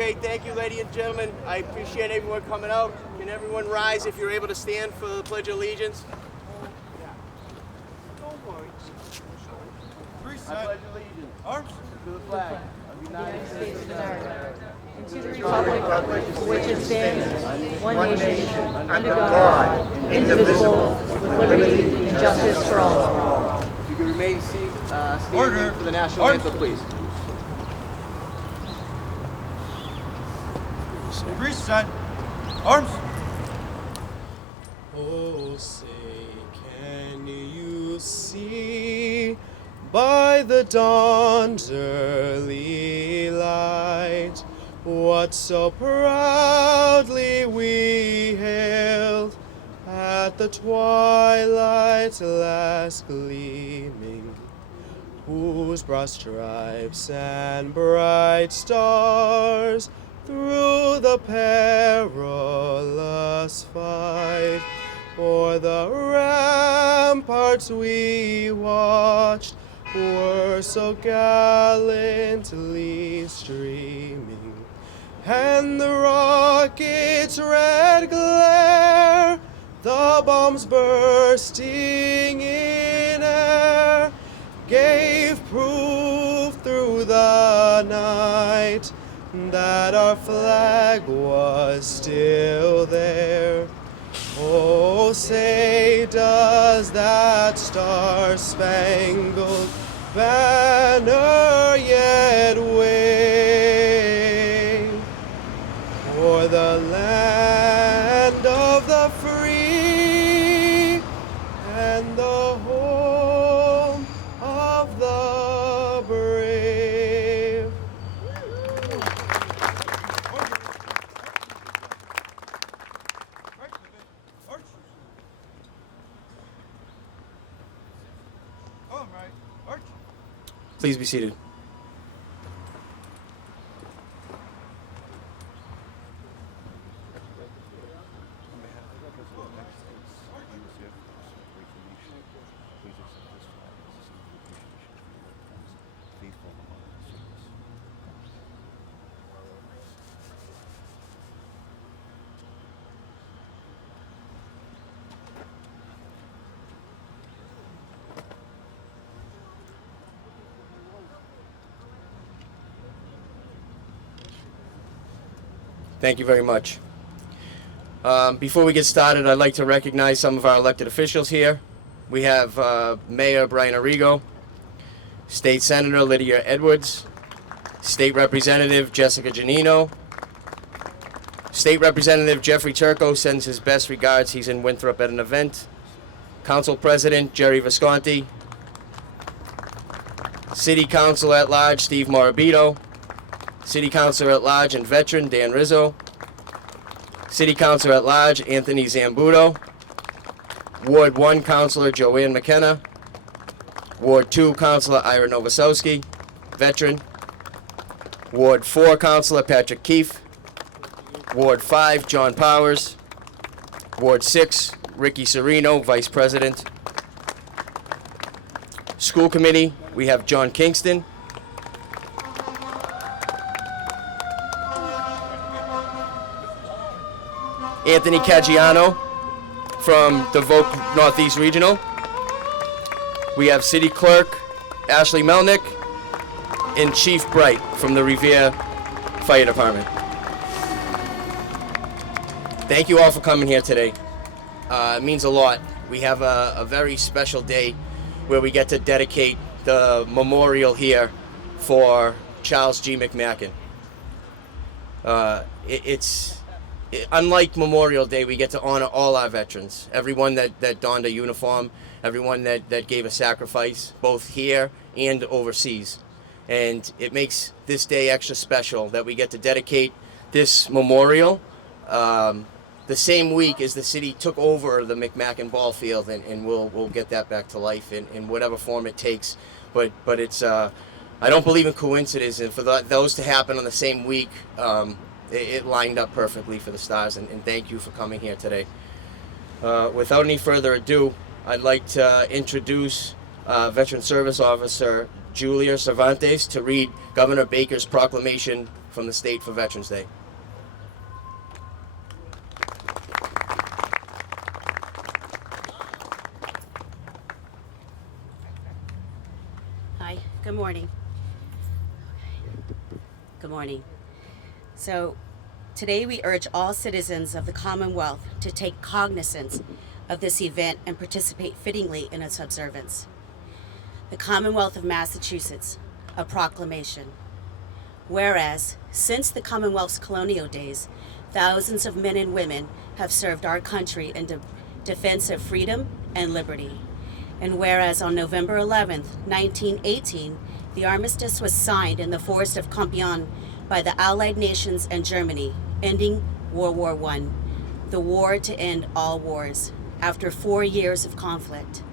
Okay, thank you, ladies and gentlemen. I appreciate everyone coming out. Can everyone rise if you're able to stand for the Pledge of Allegiance? I pledge allegiance to the flag of the United States of America, and to the republic for which it stands, one nation, under God, indivisible, with liberty and justice for all. If you could remain standing for the national anthem, please. Grease, son. Arms. Oh, say, can you see by the dawn's early light what so proudly we hailed at the twilight's last gleaming, whose broad stripes and bright stars through the perilous fight o'er the ramparts we watched were so gallantly streaming, and the rocket's red glare, the bombs bursting in air, gave proof through the night that our flag was still there. Oh, say, does that star-spangled banner yet wave o'er the land of the free and the home of the brave? Please be seated. Thank you very much. Before we get started, I'd like to recognize some of our elected officials here. We have Mayor Brian Arrigo, State Senator Lydia Edwards, State Representative Jessica Giannino, State Representative Jeffrey Turco sends his best regards. He's in Winthrop at an event. Council President Jerry Visconti, City Council at Large Steve Morabito, City Councilor at Large and veteran Dan Rizzo, City Councilor at Large Anthony Zambuto, Ward 1 Councilor Joanne McKenna, Ward 2 Councilor Ira Novoselsky, veteran, Ward 4 Councilor Patrick Keefe, Ward 5 John Powers, Ward 6 Ricky Serino, Vice President. School Committee, we have John Kingston, Anthony Caggiano from DeVoe Northeast Regional. We have City Clerk Ashley Melnick and Chief Bright from the Revere Fire Department. Thank you all for coming here today. It means a lot. We have a very special day where we get to dedicate the memorial here for Charles G. McMacken. Unlike Memorial Day, we get to honor all our veterans, everyone that donned a uniform, everyone that gave a sacrifice, both here and overseas. And it makes this day extra special that we get to dedicate this memorial the same week as the city took over the McMacken ball field, and we'll get that back to life in whatever form it takes. But it's I don't believe in coincidence, and for those to happen on the same week, it lined up perfectly for the Stars, and thank you for coming here today. Without any further ado, I'd like to introduce Veteran Service Officer Julia Cervantes to read Governor Baker's proclamation from the state for Veterans Day. Hi, good morning. Good morning. So, today we urge all citizens of the Commonwealth to take cognizance of this event and participate fittingly in its observance. The Commonwealth of Massachusetts, a proclamation. Whereas, since the Commonwealth's colonial days, thousands of men and women have served our country in defense of freedom and liberty. And whereas on November 11th, 1918, the armistice was signed in the forest of Compiègne by the Allied nations and Germany, ending World War I, the war to end all wars, after 4 years of conflict.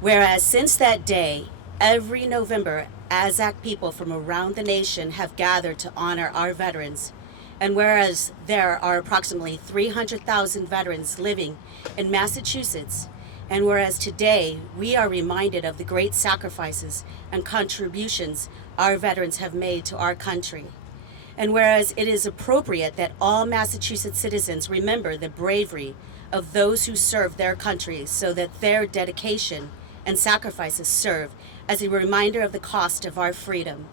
Whereas since that day, every November, ASAC people from around the nation have gathered to honor our veterans. And whereas there are approximately 300,000 veterans living in Massachusetts, and whereas today we are reminded of the great sacrifices and contributions our veterans have made to our country, and whereas it is appropriate that all Massachusetts citizens remember the bravery of those who served their country so that their dedication and sacrifices serve as a reminder of the cost of our freedom.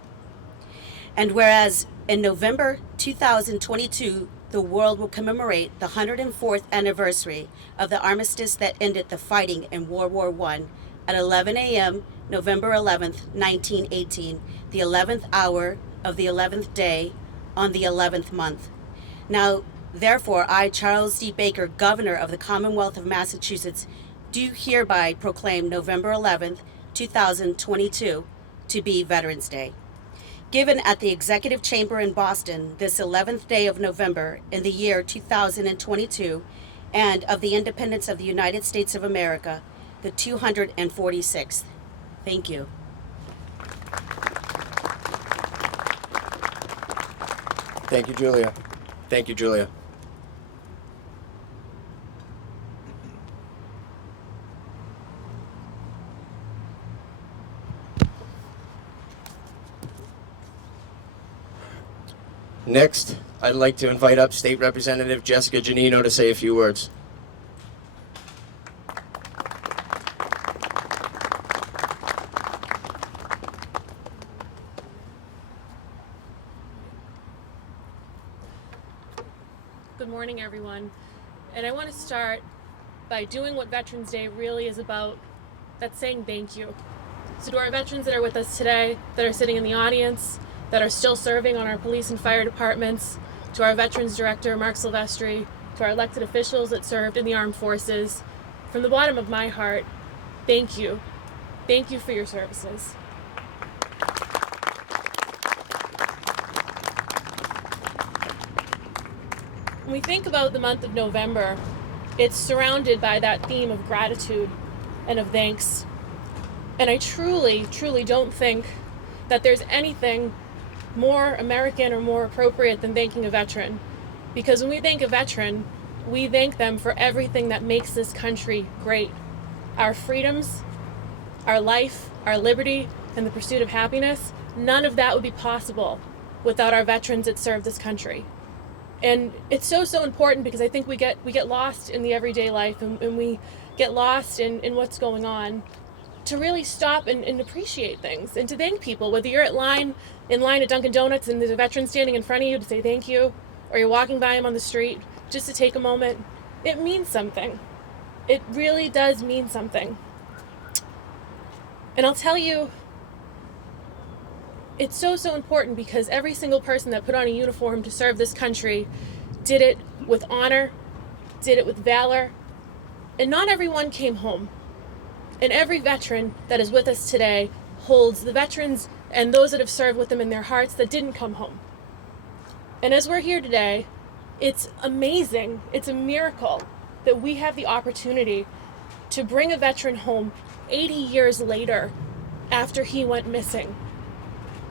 And whereas in November 2022, the world will commemorate the 104th anniversary of the armistice that ended the fighting in World War I at 11 a.m. November 11th, 1918, the 11th hour of the 11th day on the 11th month. Now, therefore, I, Charles D. Baker, Governor of the Commonwealth of Massachusetts, do hereby proclaim November 11th, 2022 to be Veterans Day. Given at the Executive Chamber in Boston this 11th day of November in the year 2022 and of the independence of the United States of America, the 246th. Thank you. Thank you, Julia. Thank you, Julia. Next, I'd like to invite up State Representative Jessica Giannino to say a few words. Good morning, everyone. And I want to start by doing what Veterans Day really is about. That's saying thank you. So to our veterans that are with us today, that are sitting in the audience, that are still serving on our police and fire departments, to our Veterans Director, Mark Silvestri, to our elected officials that served in the armed forces, from the bottom of my heart, thank you. Thank you for your services. When we think about the month of November, it's surrounded by that theme of gratitude and of thanks. And I truly, truly don't think that there's anything more American or more appropriate than thanking a veteran. Because when we thank a veteran, we thank them for everything that makes this country great. Our freedoms, our life, our liberty, and the pursuit of happiness, none of that would be possible without our veterans that serve this country. And it's so important because I think we get lost in the everyday life and we get lost in what's going on. To really stop and appreciate things and to thank people, whether you're in line at Dunkin' Donuts and there's a veteran standing in front of you to say thank you, or you're walking by him on the street, just to take a moment. It means something. It really does mean something. And I'll tell you, it's so important because every single person that put on a uniform to serve this country did it with honor, did it with valor, and not everyone came home. And every veteran that is with us today holds the veterans and those that have served with them in their hearts that didn't come home. And as we're here today, it's amazing, it's a miracle that we have the opportunity to bring a veteran home 80 years later after he went missing.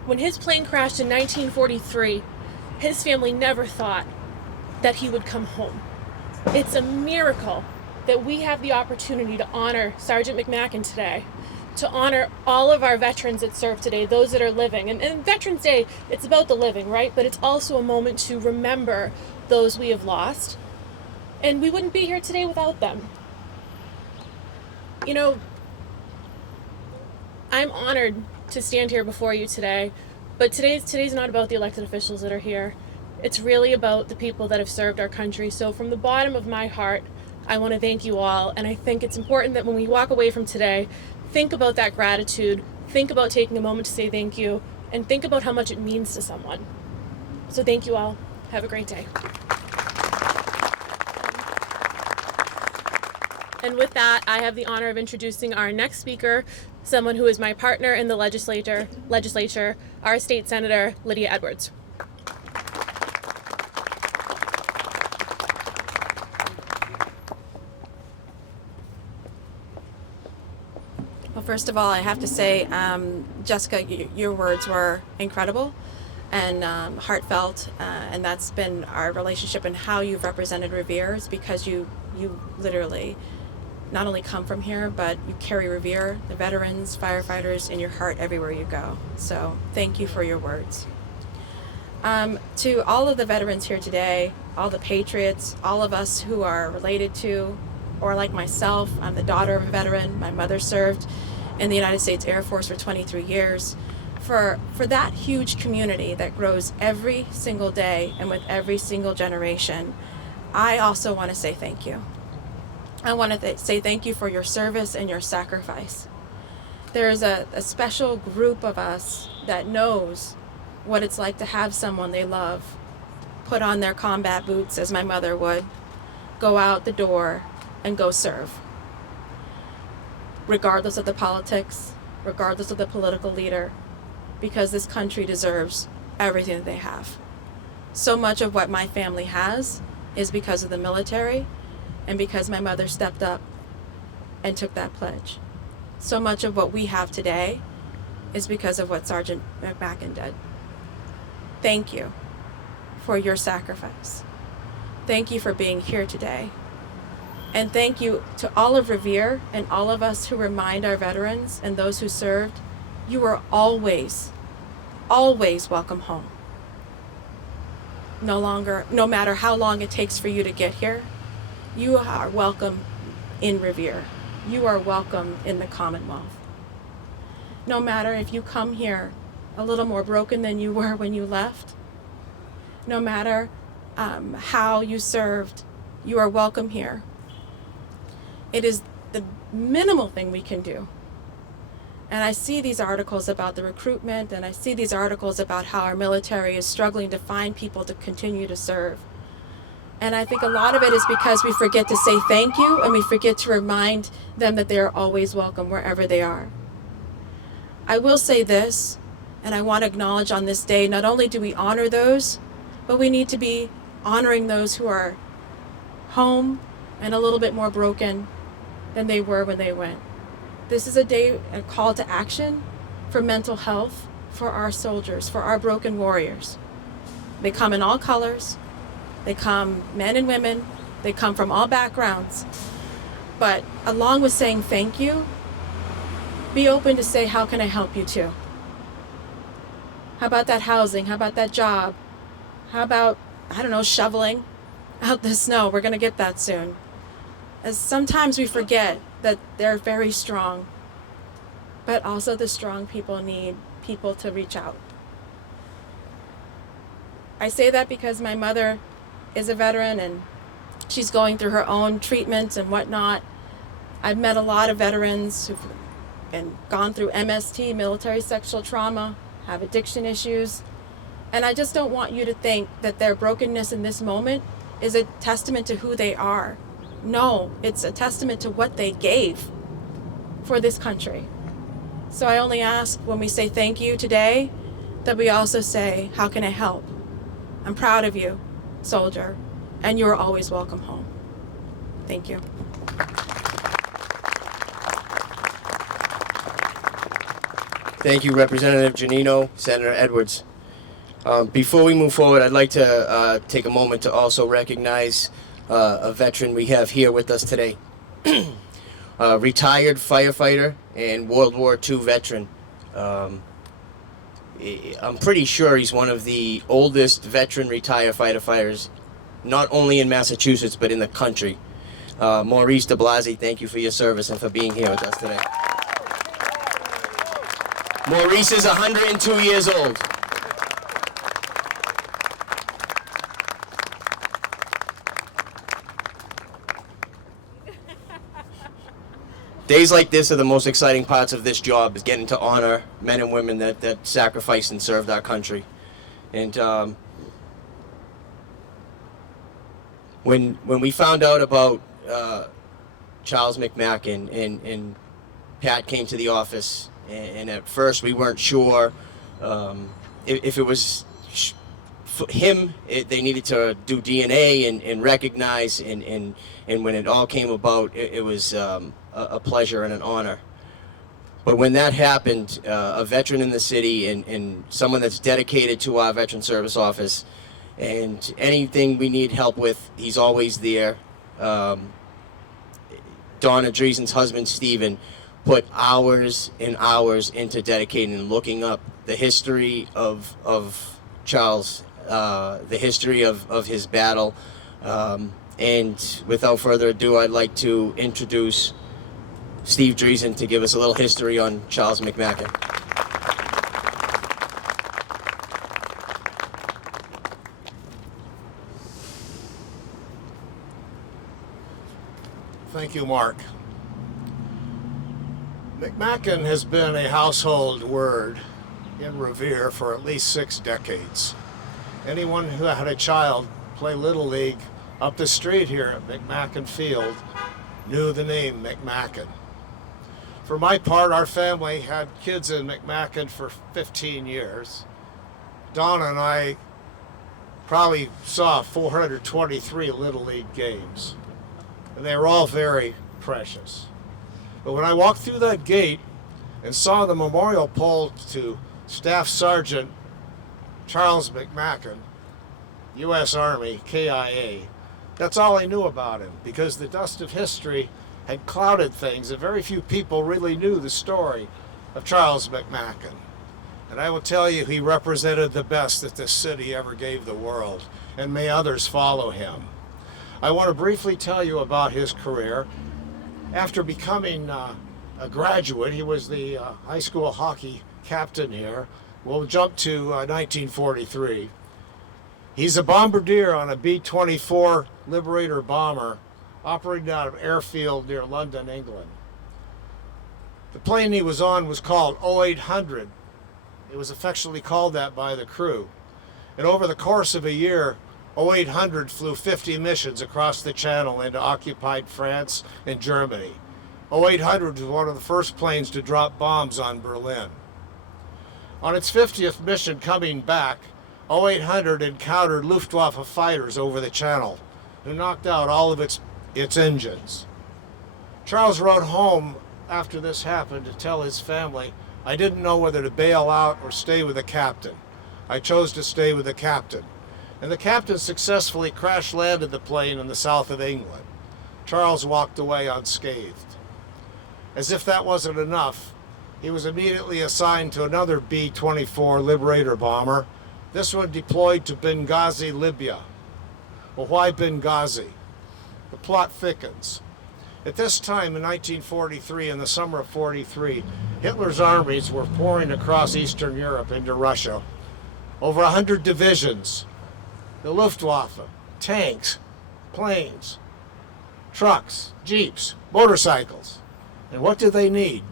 When his plane crashed in 1943, his family never thought that he would come home. It's a miracle that we have the opportunity to honor Sergeant McMacken today, to honor all of our veterans that serve today, those that are living. And Veterans Day, it's about the living, right? But it's also a moment to remember those we have lost. And we wouldn't be here today without them. You know, I'm honored to stand here before you today, but today's not about the elected officials that are here. It's really about the people that have served our country. So from the bottom of my heart, I want to thank you all, and I think it's important that when we walk away from today, think about that gratitude, think about taking a moment to say thank you, and think about how much it means to someone. So thank you all. Have a great day. And with that, I have the honor of introducing our next speaker, someone who is my partner in the legislature, our state senator, Lydia Edwards. Well, first of all, I have to say, Jessica, your words were incredible and heartfelt, and that's been our relationship and how you've represented Revere is because you literally not only come from here, but you carry Revere, the veterans, firefighters in your heart everywhere you go. So thank you for your words. To all of the veterans here today, all the patriots, all of us who are related to, or like myself, I'm the daughter of a veteran. My mother served in the United States Air Force for 23 years. For that huge community that grows every single day and with every single generation, I also want to say thank you. I want to say thank you for your service and your sacrifice. There's a special group of us that knows what it's like to have someone they love put on their combat boots, as my mother would, go out the door and go serve. Regardless of the politics, regardless of the political leader, because this country deserves everything that they have. So much of what my family has is because of the military and because my mother stepped up and took that pledge. So much of what we have today is because of what Sergeant McMacken did. Thank you for your sacrifice. Thank you for being here today. And thank you to all of Revere and all of us who remind our veterans and those who served, you are always, always welcome home. No matter how long it takes for you to get here, you are welcome in Revere. You are welcome in the Commonwealth. No matter if you come here a little more broken than you were when you left, no matter how you served, you are welcome here. It is the minimal thing we can do. And I see these articles about the recruitment, and I see these articles about how our military is struggling to find people to continue to serve. And I think a lot of it is because we forget to say thank you, and we forget to remind them that they are always welcome wherever they are. I will say this, and I want to acknowledge on this day, not only do we honor those, but we need to be honoring those who are home and a little bit more broken than they were when they went. This is a day, a call to action for mental health for our soldiers, for our broken warriors. They come in all colors. They come men and women. They come from all backgrounds. But along with saying thank you, be open to say, how can I help you too? How about that housing? How about that job? How about, shoveling out the snow? We're going to get that soon. As sometimes we forget that they're very strong, but also the strong people need people to reach out. I say that because my mother is a veteran and she's going through her own treatments and whatnot. I've met a lot of veterans who've gone through MST, military sexual trauma, have addiction issues, and I just don't want you to think that their brokenness in this moment is a testament to who they are. No, it's a testament to what they gave for this country. So I only ask when we say thank you today that we also say, how can I help? I'm proud of you, soldier, and you're always welcome home. Thank you. Thank you, Representative Giannino, Senator Edwards. Before we move forward, I'd like to take a moment to also recognize a veteran we have here with us today. retired firefighter and World War II veteran. I'm pretty sure he's one of the oldest veteran retired firefighters, not only in Massachusetts, but in the country. Maurice de Blasi, thank you for your service and for being here with us today. Maurice is 102 years old. Days like this are the most exciting parts of this job, is getting to honor men and women that sacrificed and served our country. And when we found out about Charles McMacken and Pat came to the office, and at first we weren't sure if it was for him. They needed to do DNA and recognize, and when it all came about, it was a pleasure and an honor. But when that happened, a veteran in the city and someone that's dedicated to our Veteran Service Office, and anything we need help with, he's always there. Donna Dreesen's husband, Stephen, put hours and hours into dedicating and looking up the history of Charles, the history of his battle. And without further ado, I'd like to introduce Steve Dreesen to give us a little history on Charles McMacken. Thank you, Mark. McMacken has been a household word in Revere for at least 6 decades. Anyone who had a child play Little League up the street here at McMacken Field knew the name McMacken. For my part, our family had kids in McMacken for 15 years. Donna and I probably saw 423 Little League games, and they were all very precious. But when I walked through that gate and saw the memorial pole to Staff Sergeant Charles McMacken, U.S. Army, KIA, that's all I knew about him, because the dust of history had clouded things, and very few people really knew the story of Charles McMacken. And I will tell you, he represented the best that this city ever gave the world, and may others follow him. I want to briefly tell you about his career. After becoming a graduate, he was the high school hockey captain here. We'll jump to 1943. He's a bombardier on a B-24 Liberator bomber operating out of airfield near London, England. The plane he was on was called 0800. It was affectionately called that by the crew. And over the course of a year, 0800 flew 50 missions across the Channel into occupied France and Germany. 0800 was one of the first planes to drop bombs on Berlin. On its 50th mission coming back, 0800 encountered Luftwaffe fighters over the Channel, who knocked out all of its engines. Charles wrote home after this happened to tell his family, "I didn't know whether to bail out or stay with the captain. I chose to stay with the captain." And the captain successfully crash-landed the plane in the south of England. Charles walked away unscathed. As if that wasn't enough, he was immediately assigned to another B-24 Liberator bomber, this one deployed to Benghazi, Libya. Well, why Benghazi? The plot thickens. At this time in 1943, in the summer of 43, Hitler's armies were pouring across Eastern Europe into Russia. Over 100 divisions, the Luftwaffe, tanks, planes, trucks, jeeps, motorcycles. And what did they need?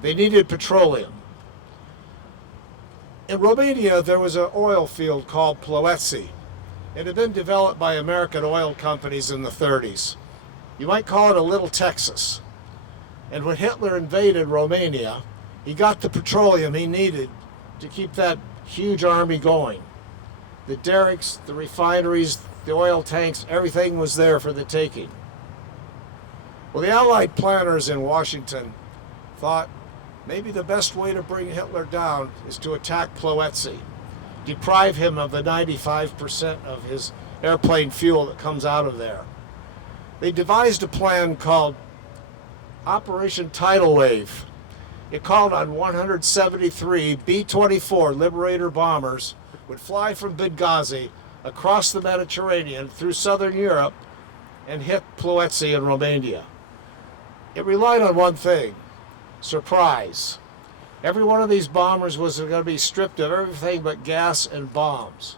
They needed petroleum. In Romania, there was an oil field called Ploiești. It had been developed by American oil companies in the 30s. You might call it a little Texas. And when Hitler invaded Romania, he got the petroleum he needed to keep that huge army going. The derricks, the refineries, the oil tanks, everything was there for the taking. Well, the Allied planners in Washington thought maybe the best way to bring Hitler down is to attack Ploiești, deprive him of the 95% of his airplane fuel that comes out of there. They devised a plan called Operation Tidal Wave. It called on 173 B-24 Liberator bombers would fly from Benghazi across the Mediterranean through southern Europe and hit Ploiești in Romania. It relied on one thing: surprise. Every one of these bombers was going to be stripped of everything but gas and bombs.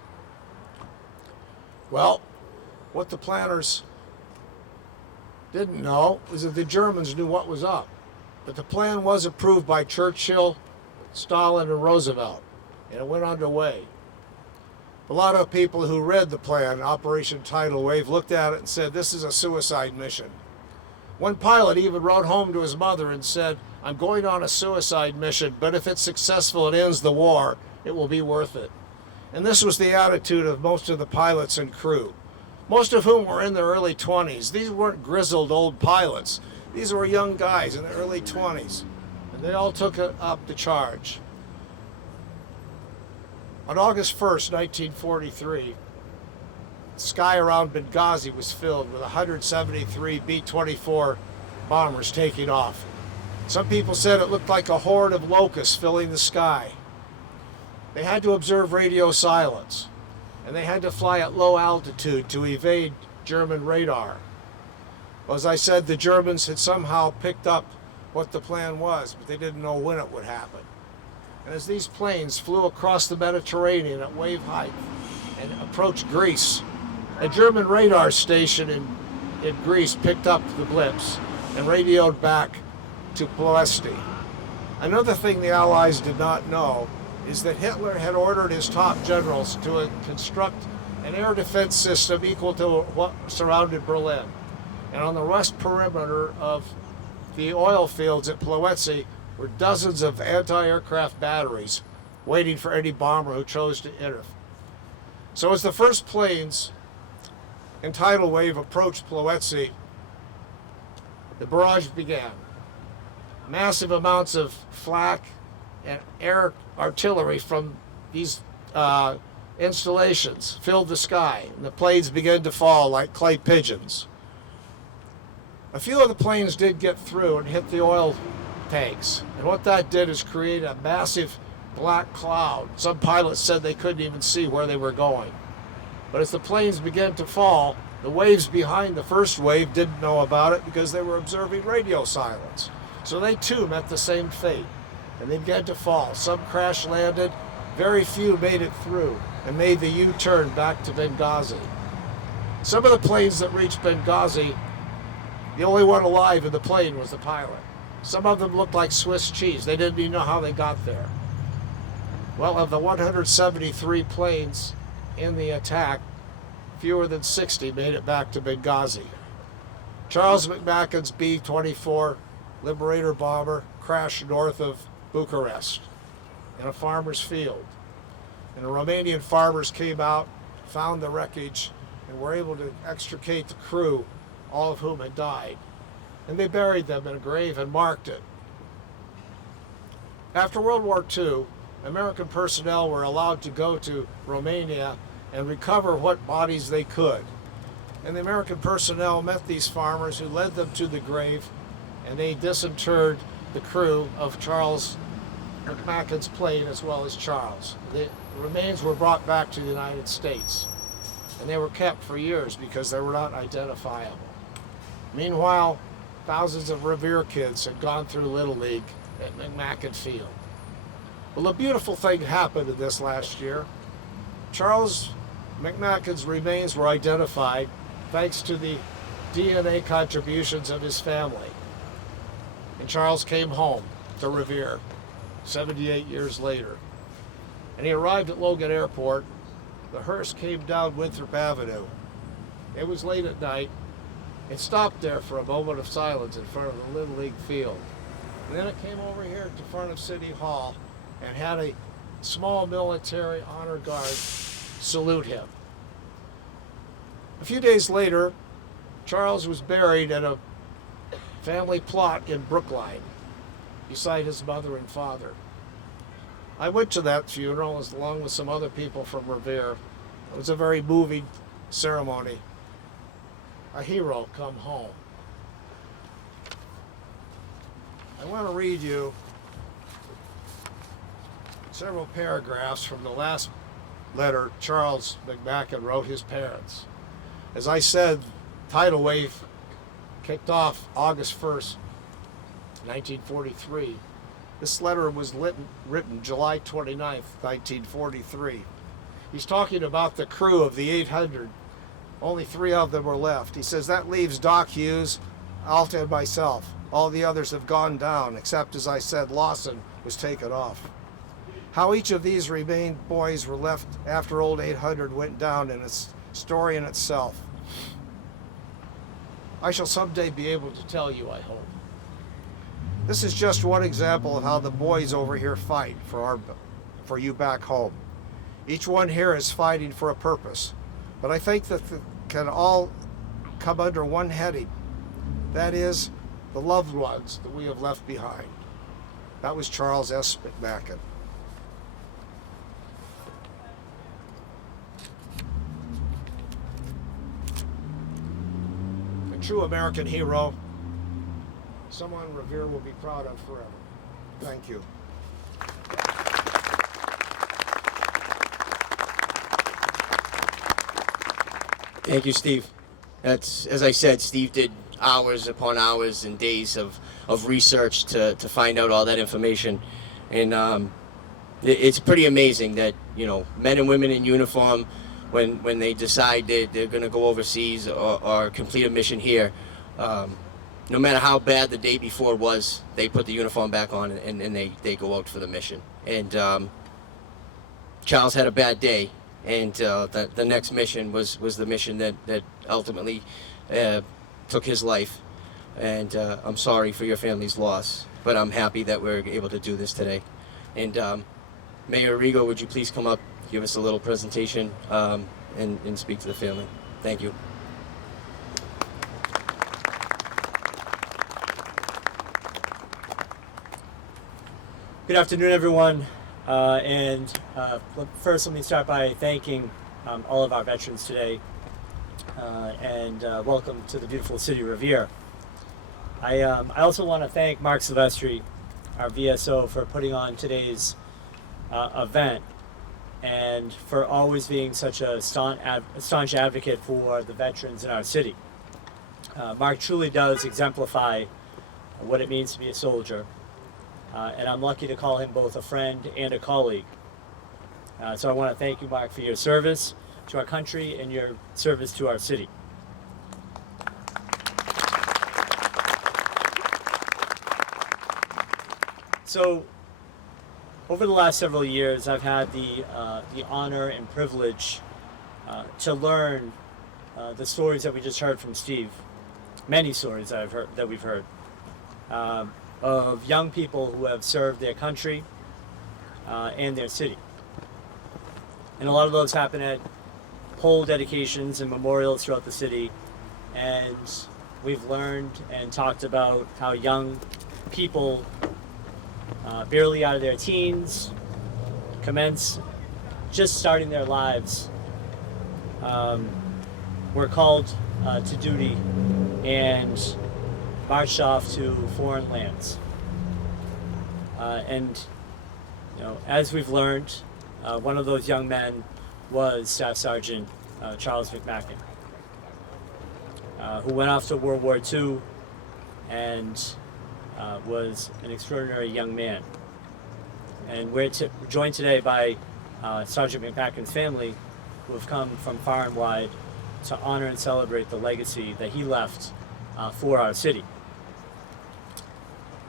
Well, what the planners didn't know was that the Germans knew what was up. But the plan was approved by Churchill, Stalin, and Roosevelt, and it went underway. A lot of people who read the plan, Operation Tidal Wave, looked at it and said, this is a suicide mission. One pilot even wrote home to his mother and said, I'm going on a suicide mission, but if it's successful and ends the war, it will be worth it. And this was the attitude of most of the pilots and crew, most of whom were in their early 20s. These weren't grizzled old pilots. These were young guys in their early 20s, and they all took up the charge. On August 1st, 1943, the sky around Benghazi was filled with 173 B-24 bombers taking off. Some people said it looked like a horde of locusts filling the sky. They had to observe radio silence, and they had to fly at low altitude to evade German radar. Well, as I said, the Germans had somehow picked up what the plan was, but they didn't know when it would happen. And as these planes flew across the Mediterranean at wave height and approached Greece, a German radar station in Greece picked up the blips and radioed back to Ploiești. Another thing the Allies did not know is that Hitler had ordered his top generals to construct an air defense system equal to what surrounded Berlin. And on the west perimeter of the oil fields at Ploiești were dozens of anti-aircraft batteries waiting for any bomber who chose to enter. So as the first planes in Tidal Wave approached Ploiești, the barrage began. Massive amounts of flak and air artillery from these installations filled the sky, and the planes began to fall like clay pigeons. A few of the planes did get through and hit the oil tanks, and what that did is create a massive black cloud. Some pilots said they couldn't even see where they were going. But as the planes began to fall, the waves behind the first wave didn't know about it because they were observing radio silence. So they too met the same fate, and they began to fall. Some crash landed, very few made it through and made the U-turn back to Benghazi. Some of the planes that reached Benghazi, the only one alive in the plane was the pilot. Some of them looked like Swiss cheese. They didn't even know how they got there. Well, of the 173 planes in the attack, fewer than 60 made it back to Benghazi. Charles McMacken's B-24 Liberator bomber crashed north of Bucharest in a farmer's field. And the Romanian farmers came out, found the wreckage, and were able to extricate the crew, all of whom had died. And they buried them in a grave and marked it. After World War II, American personnel were allowed to go to Romania and recover what bodies they could. And the American personnel met these farmers who led them to the grave, and they disinterred the crew of Charles McMacken's plane as well as Charles. The remains were brought back to the United States, and they were kept for years because they were not identifiable. Meanwhile, thousands of Revere kids had gone through Little League at McMacken Field. Well, a beautiful thing happened in this last year. Charles McMacken's remains were identified thanks to the DNA contributions of his family. And Charles came home to Revere 78 years later. And he arrived at Logan Airport. The hearse came down Winthrop Avenue. It was late at night. It stopped there for a moment of silence in front of the Little League field. And then it came over here to front of City Hall and had a small military honor guard salute him. A few days later, Charles was buried at a family plot in Brookline beside his mother and father. I went to that funeral along with some other people from Revere. It was a very moving ceremony. A hero come home. I want to read you several paragraphs from the last letter Charles McMacken wrote his parents. As I said, Tidal Wave kicked off August 1st, 1943. This letter was written July 29th, 1943. He's talking about the crew of the 800. Only 3 of them were left. He says, that leaves Doc Hughes, Alta, and myself. All the others have gone down, except, as I said, Lawson was taken off. How each of these remaining boys were left after old 800 went down in a story in itself. I shall someday be able to tell you, I hope. This is just one example of how the boys over here fight for you back home. Each one here is fighting for a purpose, but I think that they can all come under one heading. That is, the loved ones that we have left behind. That was Charles S. McMacken. A true American hero, someone Revere will be proud of forever. Thank you. Thank you, Steve. That's, as I said, Steve did hours upon hours and days of research to find out all that information. And it's pretty amazing that, you know, men and women in uniform, when they decide they're going to go overseas or complete a mission here, no matter how bad the day before was, they put the uniform back on and they go out for the mission. And Charles had a bad day, and the next mission was the mission that ultimately took his life. And I'm sorry for your family's loss, but I'm happy that we're able to do this today. And Mayor Arrigo, would you please come up, give us a little presentation, and speak to the family. Thank you. Good afternoon, everyone. First, let me start by thanking all of our veterans today, and welcome to the beautiful city of Revere. I also want to thank Mark Silvestri, our VSO, for putting on today's event and for always being such a staunch advocate for the veterans in our city. Mark truly does exemplify what it means to be a soldier. And I'm lucky to call him both a friend and a colleague. So I want to thank you, Mark, for your service to our country and your service to our city. So, over the last several years, I've had the honor and privilege to learn the stories that we just heard from Steve. Many stories that we've heard. Of young people who have served their country and their city. And a lot of those happen at pole dedications and memorials throughout the city. And we've learned and talked about how young people, barely out of their teens, commence just starting their lives, were called to duty and marched off to foreign lands. And you know, as we've learned, one of those young men was Staff Sergeant Charles McMacken, who went off to World War II and was an extraordinary young man. And we're joined today by Sergeant McMacken's family, who have come from far and wide to honor and celebrate the legacy that he left for our city.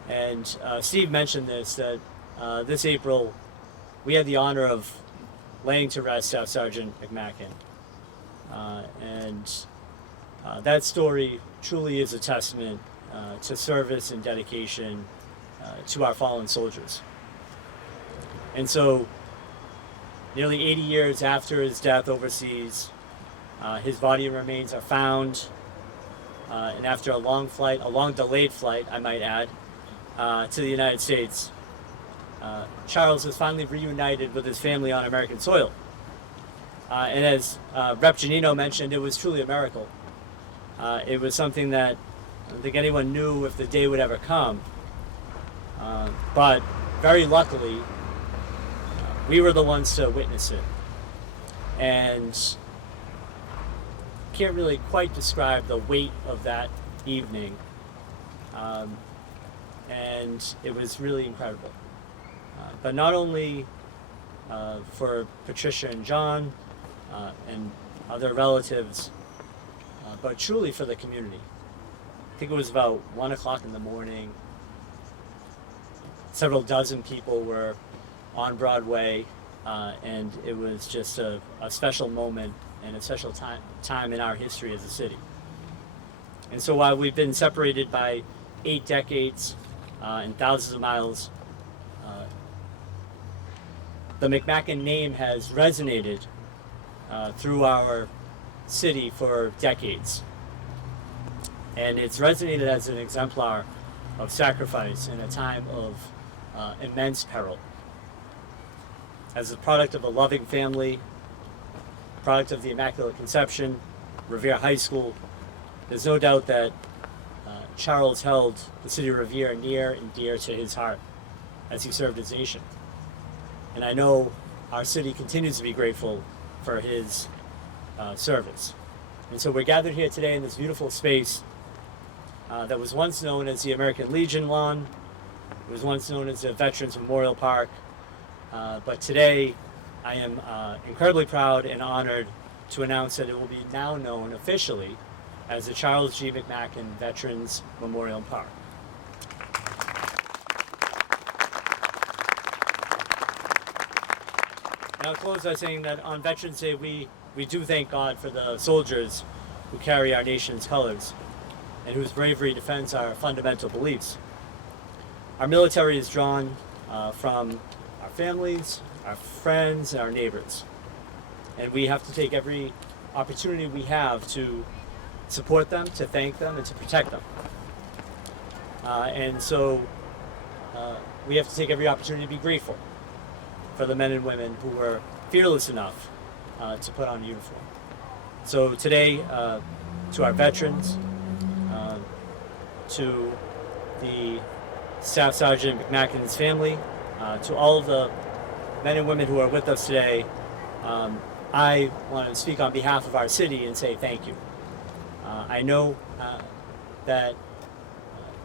And Steve mentioned this, that this April we had the honor of laying to rest Staff Sergeant McMacken. That story truly is a testament to service and dedication to our fallen soldiers. And so, nearly 80 years after his death overseas, his body and remains are found, and after a long delayed flight, I might add, to the United States, Charles was finally reunited with his family on American soil. And as Rep. Giannino mentioned, it was truly a miracle. It was something that I don't think anyone knew if the day would ever come. But very luckily, we were the ones to witness it. And can't really quite describe the weight of that evening. And it was really incredible. But not only for Patricia and John and other relatives, but truly for the community. I think it was about 1 o'clock in the morning. Several dozen people were on Broadway, and it was just a special moment and a special time in our history as a city. And so while we've been separated by 8 decades and thousands of miles, the McMacken name has resonated through our city for decades. And it's resonated as an exemplar of sacrifice in a time of immense peril. As a product of a loving family, product of the Immaculate Conception, Revere High School, there's no doubt that Charles held the city of Revere near and dear to his heart as he served his nation. And I know our city continues to be grateful for his service. And so we're gathered here today in this beautiful space that was once known as the American Legion Lawn. It was once known as the Veterans Memorial Park. But today I am incredibly proud and honored to announce that it will be now known officially as the Charles G. McMacken Veterans Memorial Park. And I'll close by saying that on Veterans Day, we do thank God for the soldiers who carry our nation's colors and whose bravery defends our fundamental beliefs. Our military is drawn from our families, our friends, and our neighbors. And we have to take every opportunity we have to support them, to thank them, and to protect them. And so we have to take every opportunity to be grateful for the men and women who were fearless enough to put on a uniform. So today, to our veterans, to the Staff Sergeant McMacken's family, to all of the men and women who are with us today, I want to speak on behalf of our city and say thank you. I know that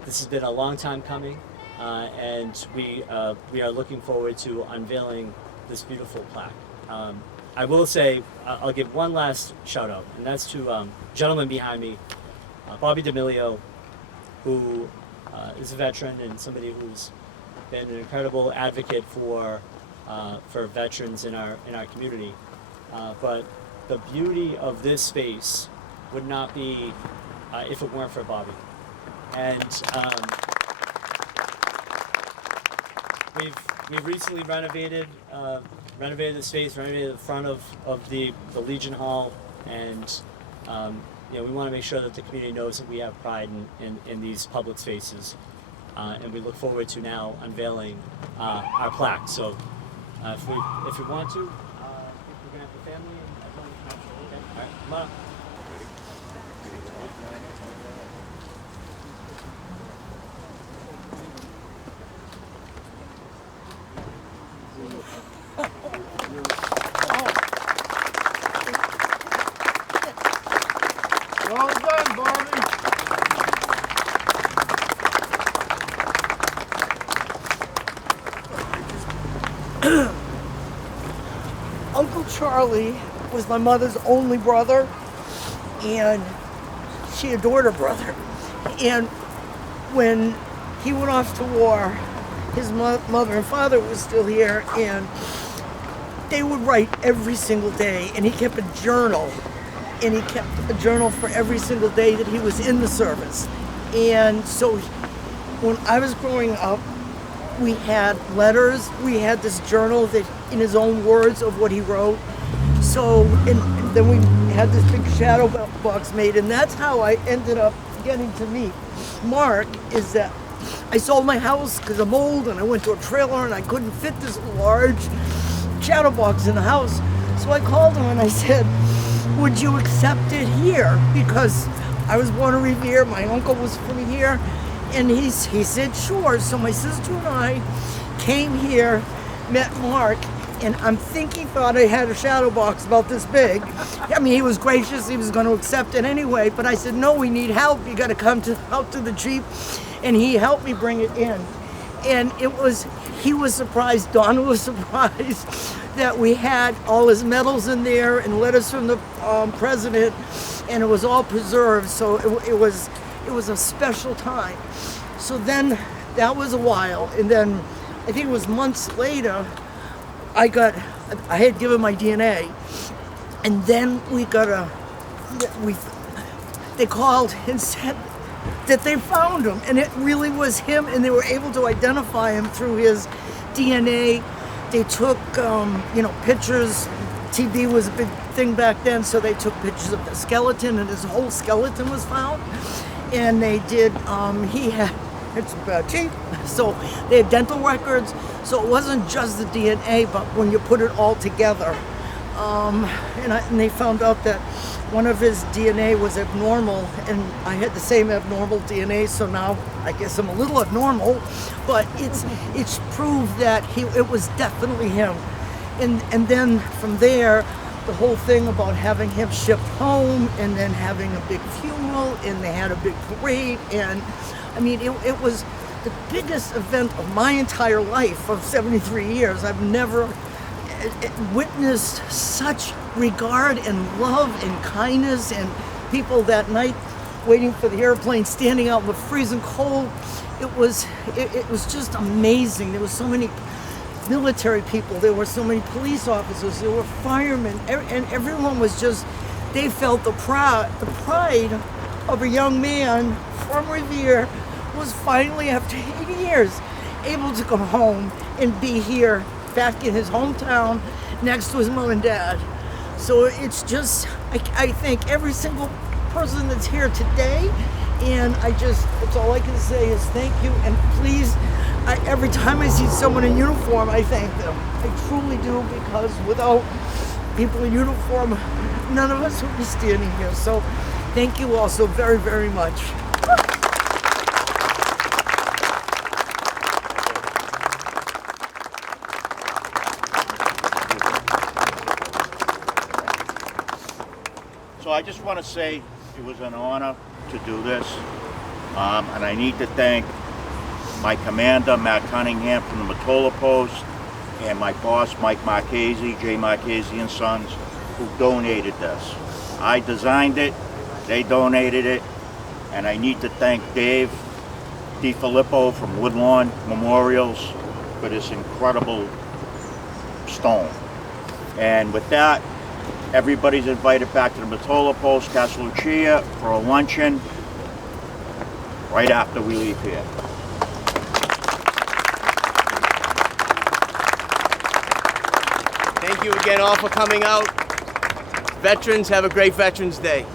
this has been a long time coming, and we are looking forward to unveiling this beautiful plaque. I will say, I'll give one last shout out, and that's to a gentleman behind me, Bobby D'Amelio, who is a veteran and somebody who's been an incredible advocate for veterans in our community. But the beauty of this space would not be if it weren't for Bobby. And we've recently renovated the space, renovated the front of the Legion Hall, and we want to make sure that the community knows that we have pride in these public spaces, and we look forward to now unveiling our plaque. So if we want to, we're gonna have the family and everyone come out. Okay, all right, come on. Well done, Bobby. Uncle Charlie was my mother's only brother, and she adored her brother. And when he went off to war, his mother and father was still here, and they would write every single day, and he kept a journal, and he kept a journal for every single day that he was in the service. And so when I was growing up, we had letters, we had this journal that in his own words of what he wrote. So, and then we had this big shadow box made, and that's how I ended up getting to meet Mark, is that I sold my house because I'm old and I went to a trailer and I couldn't fit this large shadow box in the house. So I called him and I said, would you accept it here? Because I was born in Revere, my uncle was from here, And he said, sure. So my sister and I came here, met Mark, and I'm thinking thought I had a shadow box about this big. I mean, he was gracious. He was going to accept it anyway. But I said, no, we need help. You got to come out to the Jeep. And he helped me bring it in. And he was surprised, Donna was surprised that we had all his medals in there and letters from the president, and it was all preserved. So it was a special time. So then that was a while, and then I think it was months later, I had given my DNA, and then they called and said that they found him, and it really was him, and they were able to identify him through his DNA. They took, pictures. TB was a big thing back then, so they took pictures of the skeleton, and his whole skeleton was found. And they did, it's bad teeth, so they had dental records. So it wasn't just the DNA, but when you put it all together. And they found out that one of his DNA was abnormal, and I had the same abnormal DNA, so now I guess I'm a little abnormal, but it's proved that it was definitely him. And then from there, the whole thing about having him shipped home and then having a big funeral, and they had a big parade, and I mean, it was the biggest event of my entire life of 73 years. I've never witnessed such regard and love and kindness, and people that night waiting for the airplane, standing out in the freezing cold. It was just amazing. There were so many military people, there were so many police officers, there were firemen, and everyone was just, they felt the pride of a young man from Revere was finally, after 80 years, able to come home and be here back in his hometown next to his mom and dad. So it's just, I thank every single person that's here today, and that's all I can say is thank you, and please, every time I see someone in uniform, I thank them. I truly do, because without people in uniform, none of us would be standing here. So thank you all so very, very much. So I just want to say it was an honor to do this, and I need to thank my commander, Matt Cunningham from the Matola Post, and my boss, Mike Marchese, J. Marchese and Sons, who donated this. I designed it, they donated it, and I need to thank Dave DiFilippo from Woodlawn Memorials for this incredible stone. And with that, everybody's invited back to the Matola Post, Casa Lucia, for a luncheon right after we leave here. Thank you again all for coming out. Veterans, have a great Veterans Day.